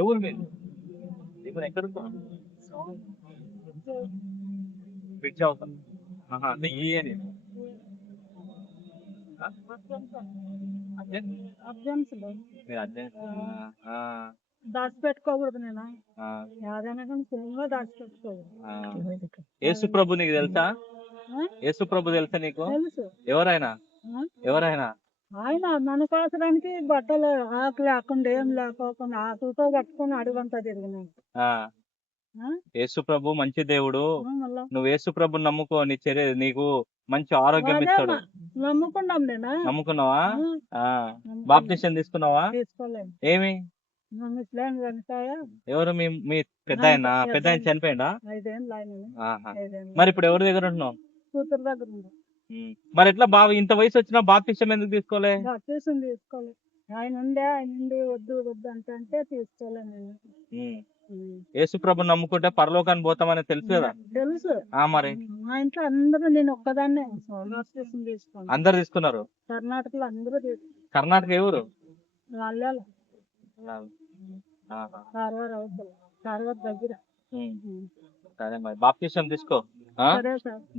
ఎవరు మీరు? ఇప్పుడు ఎక్కడ పిచ్చి అవుతాం. అంటే ఈ అని మీరు అదే దాచిపెట్టుకోకూడదు నేను ఏదైనా కానీ ఫోన్లో దాచిపెట్టుకోకూడదు. యేసు ప్రభు నీకు తెలుసా? యేసు ప్రభు తెలుసా నీకు? తెలుసు. ఎవరైనా ఎవరైనా ఆయన మన కోసడానికి బట్టలు ఆకు లేకుండా ఏం లేకోకుండా ఆకులతో కట్టుకొని అడుగంతా తిరిగినాడు. యేసు ప్రభు మంచి దేవుడు. మళ్ళా నువ్వు యేసు ప్రభు నమ్ముకో, నీ నీకు మంచి ఆరోగ్యం ఇస్తాడు. నమ్ముకున్నాం నేను. నమ్ముకున్నావా? బాప్టిజం తీసుకున్నావా? తీసుకోలేదు. ఏమి ఎవరు మీ పెద్ద ఆయన చనిపోయిందా? 5 ఏళ్ళు ఆయన. మరి ఇప్పుడు ఎవరి దగ్గర ఉంటున్నావు? కూతురు దగ్గర ఉంది. మరి ఎట్లా ఇంత వయసు వచ్చినా బాప్టిజం ఎందుకు తీసుకోలే? బాప్టిజం తీసుకోలేదు. ఆయన ఉండి వద్దు వద్దు అంటే తీసుకోలే నేను. యేసు ప్రభు నమ్ముకుంటే పరలోకాన్ని పోతామని తెలుసు కదా? తెలుసు. మరి మా ఇంట్లో అందరూ, నేను ఒక్కదాన్నే బాప్టిజం తీసుకోను. అందరు తీసుకున్నారు? కర్ణాటకలో అందరూ తీసుకున్నారు. కర్ణాటక ఎవరు? వాళ్ళ కార్వార్ దగ్గర. సరే మరి బాప్టిజం తీసుకో.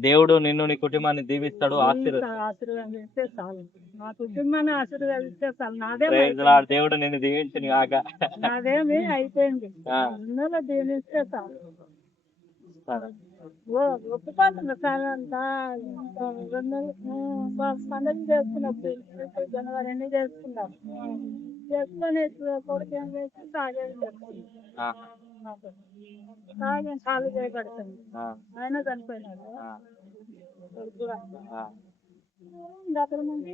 దేవుడు నిన్ను నీ కుటుంబాన్ని దీవిస్తాడు, ఆశీర్వాదిస్తే చాలు. నా కుటుంబాన్ని ఆశీర్వాదిస్తే చాలు. దేవుడు నిన్ను దీవించని నాదేమి అయిపోయింది. అందులో దీవిస్తే చాలు. ఒప్పుకోండి సార్. అంతా 2 పండుగ చేసుకున్నప్పుడు జనవరి ఎన్ని చేసుకున్నాం. చేసుకొని కొడుకు ఏం చేసి తాగేది తాగే కాలు చేయబడుతుంది. ఆయన చనిపోయినాడు. అక్కడ నుండి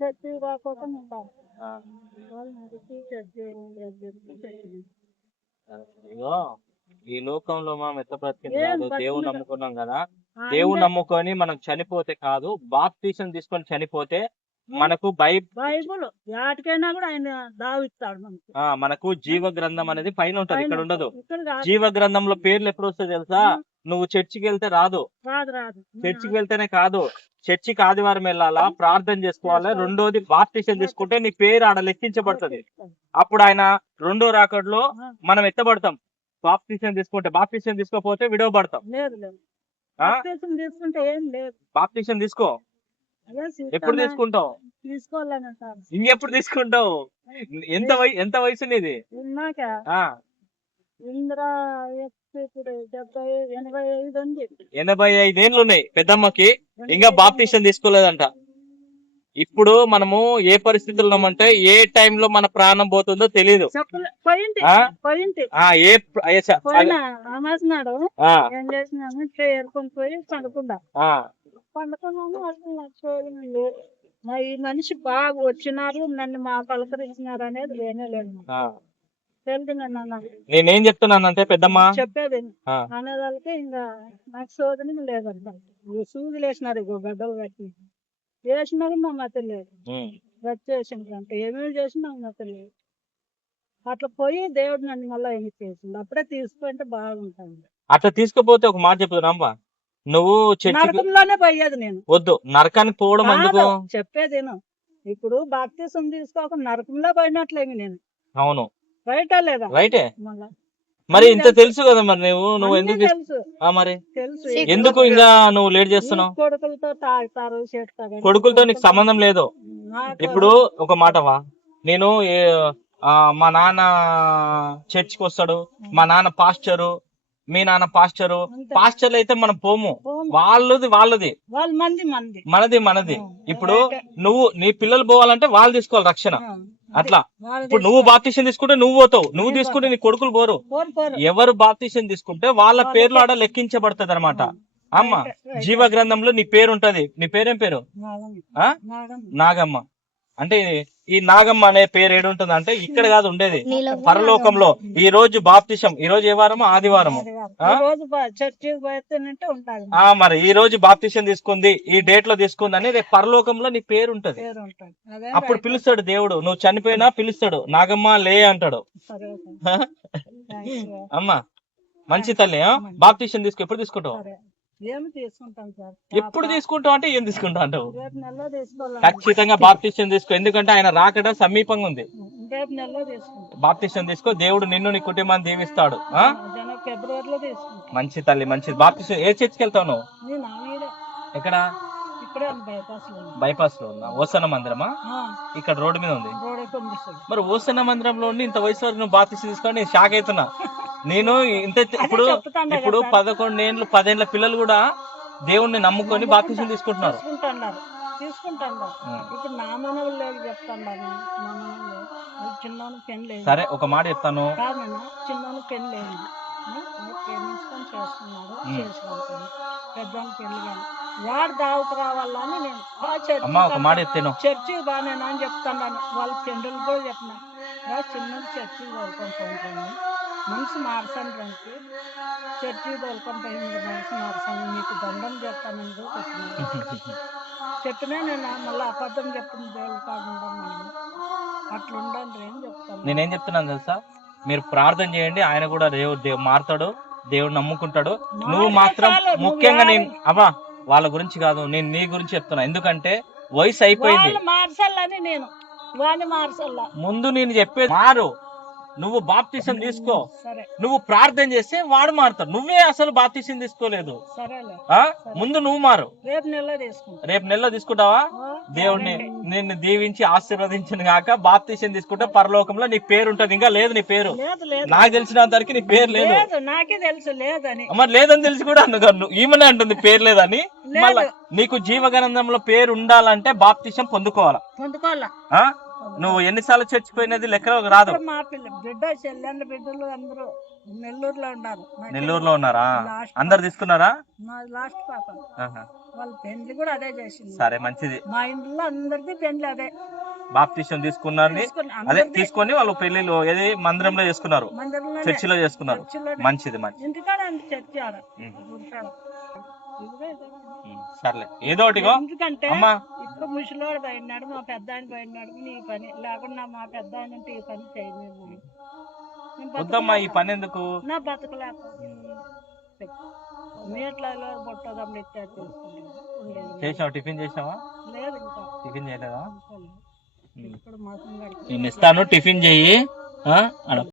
చర్చి రాకోకుండా ఉంటారు. ఈ లోకంలో మనం ఎట్లా బ్రతికింది? దేవుడు నమ్ముకున్నాం కదా, దేవుడు నమ్ముకొని మనం చనిపోతే కాదు, బాప్టిజం తీసుకొని చనిపోతే మనకు బైబుల్ వాటికైనా కూడా ఆయన దావిస్తాడు. మనకు జీవ గ్రంథం అనేది పైన ఉంటది, ఇక్కడ ఉండదు. జీవ గ్రంథంలో పేర్లు ఎప్పుడు వస్తాయి తెలుసా? నువ్వు చర్చికి వెళ్తే రాదు. చర్చికి వెళ్తేనే కాదు, చర్చికి ఆదివారం వెళ్ళాలా, ప్రార్థన చేసుకోవాలా. రెండోది బాప్టిజం తీసుకుంటే నీ పేరు ఆడ లెక్కించబడుతుంది. అప్పుడు ఆయన రెండో రాకడలో మనం ఎత్తబడతాం. బాప్టిజం తీసుకుంటే, బాప్టిజం తీసుకోకపోతే విడవబడతాం. బాప్టిజం తీసుకో. ఎప్పుడు తీసుకుంటావు? ఇంకెప్పుడు తీసుకుంటావు? ఎంత వయసు నీది? 85 ఏళ్ళు ఉన్నాయి పెద్దమ్మకి, ఇంకా బాప్టిజం తీసుకోలేదంట. ఇప్పుడు మనము ఏ పరిస్థితుల్లో ఉన్నామంటే ఏ టైంలో మన ప్రాణం పోతుందో తెలియదు. ఈ మనిషి బాగా వచ్చినారు, నన్ను మా పలకరించినారు అనేది వినలేదు. నేనేం చెప్తున్నానంటే పెద్దమ్మ చెప్పేది అనేదానికి ఇంకా నాకు శోధన లేదంట. సూదులు వేసినారు, గడ్డలు కట్టి వేసినారు. మా మత లేదు, వచ్చేసిందంటే ఏమేమి చేసినా మత లేదు. అట్లా పోయి దేవుడు నన్ను మళ్ళీ ఏమి చేసింది. అప్పుడే తీసుకుంటే బాగుంటుంది. అట్లా తీసుకుపోతే ఒక మాట చెప్తున్నా, నువ్వు నరకంలోనే పోయేది. నేను వద్దు, నరకానికి పోవడం ఎందుకు చెప్పేదేను. ఇప్పుడు బాప్టిజం తీసుకోకుండా నరకంలో పోయినట్లేమి నేను. అవును, రైటా లేదా? రైటే. మరి ఇంత తెలుసు కదా, మరి నువ్వు ఎందుకు తెలుసు? మరి ఎందుకు ఇంకా నువ్వు లేట్ చేస్తున్నావు? కొడుకులతో తాగుతారు, కొడుకులతో నీకు సంబంధం లేదు. ఇప్పుడు ఒక మాటవా, నేను మా నాన్న చర్చికి వస్తాడు, మా నాన్న పాస్టరు, మీ నాన్న పాస్టరు. పాస్టర్లు అయితే మనం పోము, వాళ్ళది మనది. ఇప్పుడు నువ్వు నీ పిల్లలు పోవాలంటే వాళ్ళు తీసుకోవాలి రక్షణ. అట్లా ఇప్పుడు నువ్వు బాప్టిజం తీసుకుంటే నువ్వు పోతావు, నువ్వు తీసుకుంటే నీ కొడుకులు పోరు. ఎవరు బాప్టిజం తీసుకుంటే వాళ్ళ పేర్లు ఆడ లెక్కించబడుతుంది అనమాట. అమ్మ, జీవ గ్రంథంలో నీ పేరు ఉంటది. నీ పేరేం పేరు? నాగమ్మ. అంటే ఈ నాగమ్మ అనే పేరు ఏడుంటుంది అంటే ఇక్కడ కాదు ఉండేది, పరలోకంలో. ఈ రోజు బాప్టిజం, ఈ రోజు ఏ వారము? ఆదివారము. మరి ఈ రోజు బాప్టిజం తీసుకుంది, ఈ డేట్ లో తీసుకుంది అని రేపు పరలోకంలో నీ పేరు ఉంటది. అప్పుడు పిలుస్తాడు దేవుడు, నువ్వు చనిపోయినా పిలుస్తాడు, నాగమ్మ లే అంటాడు. అమ్మా మంచి తల్లి, బాప్టిజం తీసుకో. ఎప్పుడు తీసుకుంటావు? ఏమి తీసుకుంటాం సార్. ఎప్పుడు తీసుకుంటావు అంటే ఏం తీసుకుంటావు అంటావు? రేపు నెలలో తీసుకోవాలి. ఖచ్చితంగా బాప్తిష్యం తీసుకో, ఎందుకంటే ఆయన రాకడ సమీపంగా ఉంది. రేపు నెలలో తీసుకుంటాం. బాప్తిష్యం తీసుకో, దేవుడు నిన్ను నీ కుటుంబాన్ని దీవిస్తాడు. ఆ ఫిబ్రవరిలో తీసుకుంటాం. మంచి తల్లి, మంచిది. బాప్తిష్యం ఏ చర్చికి వెళ్తావు నువ్వు? నేను ఆమెడే. ఎక్కడ? ఇక్కడే బైపాస్ లో. బైపాస్ లో ఉందా? ఓసన్న మందిరమా? ఇక్కడ రోడ్డు మీద ఉంది. మరి ఓసన్న మందిరంలో ఉండి ఇంత వయసు వరకు నువ్వు బాప్తిష్యం తీసుకొని నేను షాక్ అవుతున్నా. నేను ఇంత ఇప్పుడు 11 ఏళ్ళు 10 ఏళ్ళ పిల్లలు కూడా దేవుణ్ణి నమ్ముకొని బాప్తిష్యం తీసుకుంటున్నారు. తీసుకుంటున్నారు. ఇప్పుడు నా మనవులు లేదు చెప్తాను. చిన్న పెన్ లేదు. సరే ఒక మాట చెప్తాను. చిన్న పెన్ లేదు, ప్రేమించుకొని చేస్తున్నాడు. చేసుకుంటాను. పెద్దాన్ని పెళ్లి కానీ వాడు దావుకు రావాలని నేను ఒక మాట చెప్తాను. చర్చి బాగానేనా అని చెప్తాను. వాళ్ళ పెండులు కూడా చెప్పిన చిన్నది చర్చి తోలుకొని మనసు మార్చండి రండి, చర్చి తోలుకొని పోయి మీరు మనసు మార్చండి, మీకు దండం చెప్తానని కూడా చెప్పినా నేను మళ్ళీ అబద్ధం చెప్పింది దేవుడు కాకుండా అట్లా ఉండండి అని చెప్తాను. నేనేం చెప్తున్నాను తెలుసా, మీరు ప్రార్థన చేయండి, ఆయన కూడా దేవుడు మారుతాడు, దేవుడు నమ్ముకుంటాడు. నువ్వు మాత్రం ముఖ్యంగా నేను వాళ్ళ గురించి కాదు, నేను నీ గురించి చెప్తున్నా. ఎందుకంటే వయసు అయిపోయింది. మార్చాలని నేను వాడిని మార్చాల. ముందు నేను చెప్పేది మారు, నువ్వు బాప్తిసం తీసుకో, నువ్వు ప్రార్థన చేస్తే వాడు మారుతాడు. నువ్వే అసలు బాప్తిసం తీసుకోలేదు. ముందు నువ్వు మారు. రేపు నెలలో తీసుకుంటావా? దేవుడిని నిన్ను దీవించి ఆశీర్వదించిన గాక బాప్తిసం తీసుకుంటే పరలోకంలో నీ పేరు ఉంటది. ఇంకా లేదు నీ పేరు, నాకు తెలిసినంత వరకు నీ పేరు లేదు. నాకే తెలుసు లేదని. మరి లేదని తెలిసి కూడా ఈమెనే అంటుంది పేరు లేదని. మళ్ళా నీకు జీవగ్రంథంలో పేరు ఉండాలంటే బాప్తిసం పొందుకోవాలా. నువ్వు ఎన్నిసార్లు చచ్చిపోయినది లెక్కలోకి రాదు. మా బిడ్డ చెల్లెండ్ల బిడ్డలు అందరూ నెల్లూరులో ఉన్నారు. నెల్లూరులో ఉన్నారా? అందరు తీసుకున్నారా? లాస్ట్ పాప వాళ్ళ పెళ్లి కూడా అదే చేసింది. సరే మంచిది. మా ఇంట్లో అందరిది పెళ్లి అదే. బాప్తిసం తీసుకున్నారని అదే తీసుకొని వాళ్ళు పెళ్లిలో ఏది మందిరంలో చేసుకున్నారు, చర్చిలో చేసుకున్నారు. మంచిది మంచిది. ఇంటికాడ చర్చి ఆడ. సర్లే ఏదో ఒకటిగో. ఎందుకంటే ఇప్పుడు ముసలివాడు పోయినాడు, మా పెద్ద ఆయన పోయినాడు, నీ పని లేకుండా మా పెద్ద ఆయన అంటే ఈ పని చేయలేదు. వద్దమ్మా ఈ పని ఎందుకు? నా బతకలేక నీటిలో బొట్టదమ్మ ఎత్తే చేసావా? టిఫిన్ చేసావా? లేదు ఇంకా టిఫిన్ చేయలేదా? ఇప్పుడు మాసం నేను ఇస్తాను, టిఫిన్ చెయ్యి.